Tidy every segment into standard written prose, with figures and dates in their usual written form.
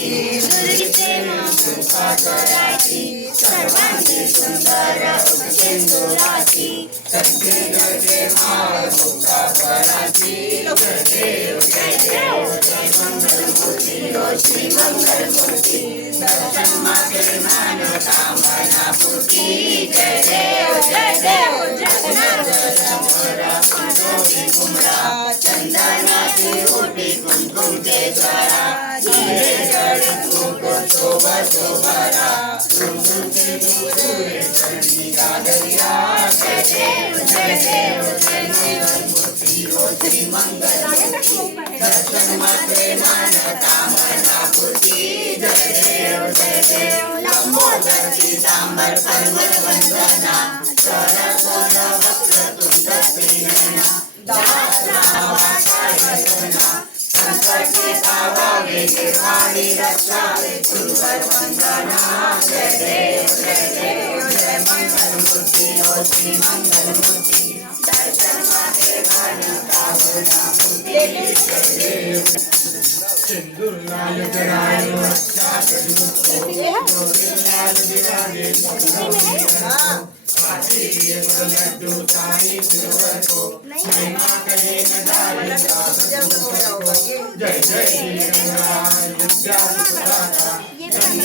दुर्गीचे कृपा करायची सर्वांची सुंदर सिंदुराची संते जळते माळ मुक्ता फळाची जय देव जय देव जय मंगलमूर्ती ओ श्री मंगलमूर्ती दर्शन मागे मान कामना पूर्ती जय देव जय देव जगन्नाथ कुमरा चंदनाची ओटी कुंकुमचे ज्वारा हिरे जडित मुकुट शोभा शोभारा कुंकुमचे मुकुरे चरणी गागरिया जय देव जय देव जय मंगलमूर्ती ओ श्री मंगलमूर्ती दर्शन मात्रे मान कामना पूर्ती जय देव लंबोदर पीतांबर पर्वत वंदना सरस्वत वक्रतुंड श्रीनयना संकटे पावावे निर्वाणी रक्षावे गुरुवर वंदना जय देव जय मंगलमूर्ती ओ श्री मंगलमूर्ती दर्शन मागे मान कामना पूर्ती जय देव सिंदूर लाल जरायो अच्छा करूं लाल दिवाने काशी लड्डू साई सिरवर को महिमा कहे नजारे जय जय विद्या सुदाता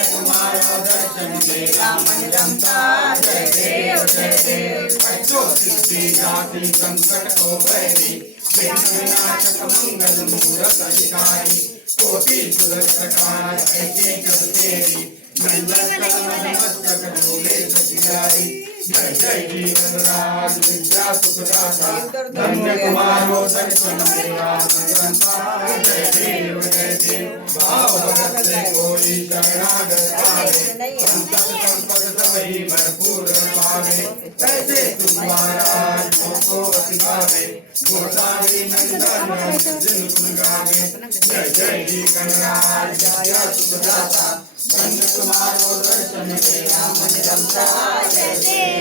कुमार दर्शन मेरा मन रमता जय देव बच्चों सिद्धि जाति संकट को बैरी विनाशक मंगल मूरत अधिकारी कोटि सुरक्षकार ऐसी जब तेरी मस्तक डोले सतियारी जय जय जीवन राज विद्या सुखदाता धन्य कुमारो दर्शन मेरा मनरंता जय देव भाव भगत से कोई शरणागत पावे संकट संपद सबही भरपूर पावे कैसे तुम्हारा को अतिभावे गोसावी नंदन दिन गुण गावे जय जय जी गणराज विद्या सुखदाता धन्य तुम्हारो दर्शन मेरा मन रमता जय देव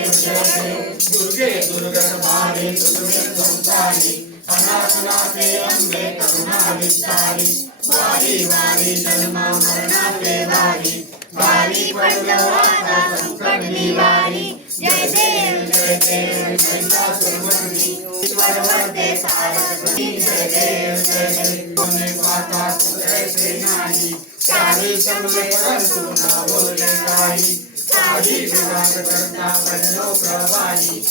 दुर्गे दुर्गत भारी दुर्गे संसारी अनाथनाथे अम्बे करुणा विस्तारी वारी वारी जन्मा मरणाचे वारी वारी पडलो आता संकट निवारी जय देव महिषासुरमर्दिनी ईश्वर वरदे सारस्वती जय देव कोने पाता ऐसे नाही सारी समले परंतु न बोले काही काही विवाद करता बनलो प्रवाही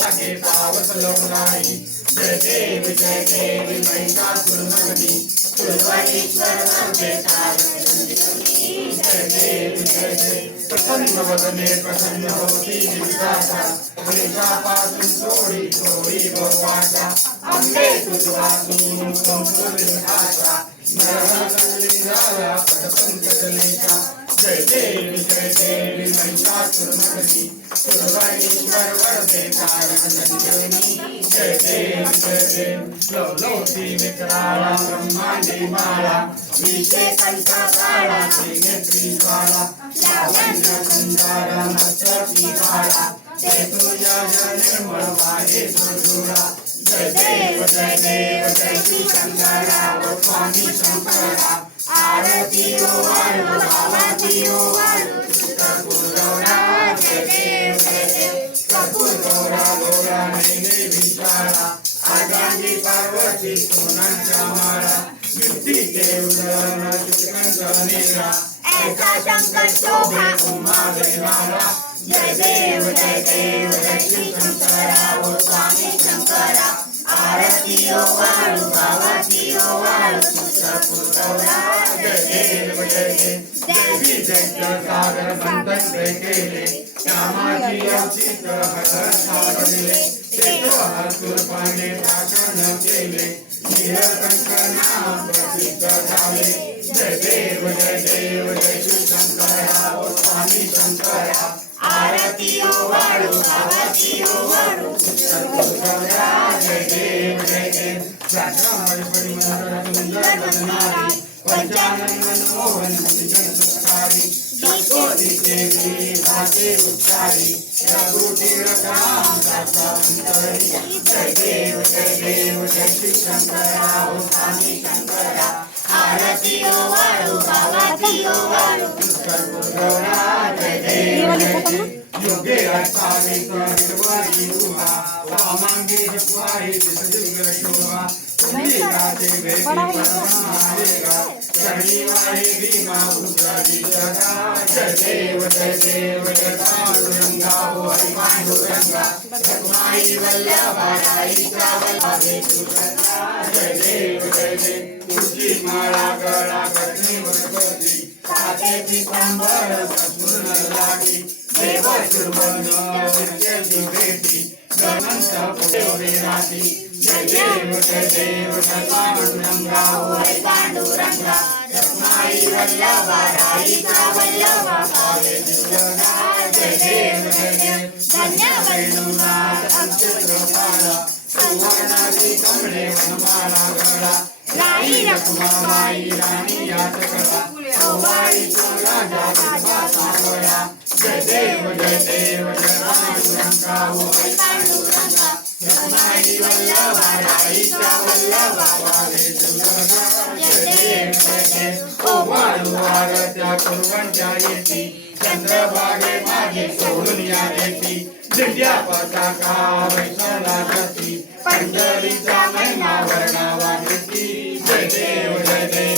आगे पावत लोलाई जय देव महिषासुरमर्दिनी सुरवरीश्वर वरदे सारस्वती जय देव प्रसन्न वदने प्रसन्न होती विधाता हरिशापासून थोडी थोडी गोपाचा अंबे तुझवासून संपूर्ण आशा नरहल्ली झाला पटपंकजलेचा जय देवी महिषासुरमर्दिनी सुरवरीश्वर वरदे तारकसंजीवनी जय देव लौलौकी विकराळा ब्रह्मांडी माळा विषे कंठा काळा त्रिनेत्री ज्वाला लावण्य सुंदर मस्तकी काळा ते तुझ्या निर्मळ वाहे सुरधुळा जय देव जय शंकरा ओ स्वामी शंकरा आरती ओ वाळू भावाती ओ वाळू कपूर गौरा जय देव कपूर गौरा गौरा नैने विशाळा आगांगी पार्वती सोनांच्या माळा युक्ती देवधन चित्रकंठ नेरा ऐसा शंकर शोभा उमा देवाला जय देव जय श्री शंकरा ओ स्वामी शंकरा आरती ओ वाळू भावाती ओ वाळू कपूर गौरा जय देव देवी दैत्य सागर मंथन केले श्यामाची अवचित हर सावरले ते तो हसूर पांडे भाषण केले नीलकंठ नाम प्रसिद्ध झाले जय देव जय श्री शंकरा ओ स्वामी शंकरा आरती ओ वाळू भावाती ओ वाळू कपूर गौरा जय देव व्याघ्रमय परिमंडल सुंदर वदनारी पंचानन मनमोहन मुनिजन सुखारी शतकोटी देवी भाते उच्चारी रघुतीर राम दाता अंतरी जय देव जय श्री शंकरा ओ स्वामी शंकरा आरती ओ वाळू भावाती कर्पूरगौरा जय देव योगे रक्षामि सर्वरी रूहा वामांगे जपवाहि दिव्य शोभा तुम्हें वे परमानेगा शनिवारे भीमा उग्रदी जगा जय देव जय पांडुरंगा ओ हरि पांडुरंगा रत्नाई वल्लभाई चावलावे सुरता जय देव तुझी माळा गळा कटणी वरपती काटे पितांबर सद्गुण लागी देव सुरवर्ण नित्य भेटी गणंत पुढे राहती जय देव जय पांडुरंगा ओ हरि पांडुरंगा रत्नाई वल्लभाई चावलावा पावे दुर्गा जय देव धन्य वैनुनाथ अक्षरपाला सुवर्णादी कमळे वनमाला गळा राई रखुमाई रानी यात करा ओवाई चोला राजा सावळा जय देव जय पांडुरंगा ओ हरि पांडुरंगा रत्नाई वल्लभाई चावलावा पावे दुर्गा जय देव ओवाळू आरत्या कुर्वंच्या येती चंद्रभागे मागे सोडून या देती दिव्या पताका वैष्णवला जाती पंढरीचा महिमा वर्णावा देती जय देव जय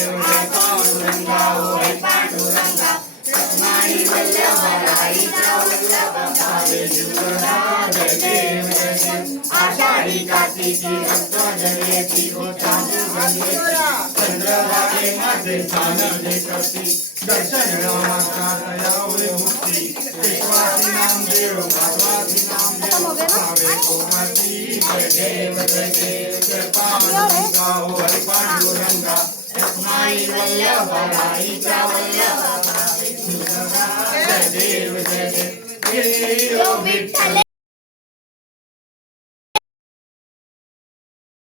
पांडुरंगा ओ हरि पांडुरंगा रत्नाई वल्लभाई चावलावा पावे दुर्गा जय देव आषाढी कार्तिकी भक्त जयती होता चंद्रभागे माझे सानंदे करती दर्शन माता मुक्ती विश्वासी नाम देव माधवासी नाम देव भावे कोमती जय देव जय पांडुरंगा ओ हरि पांडुरंगा रत्नाई वल्लभाई चावलावा पावे दुर्गा जय देव जय विठ्ठल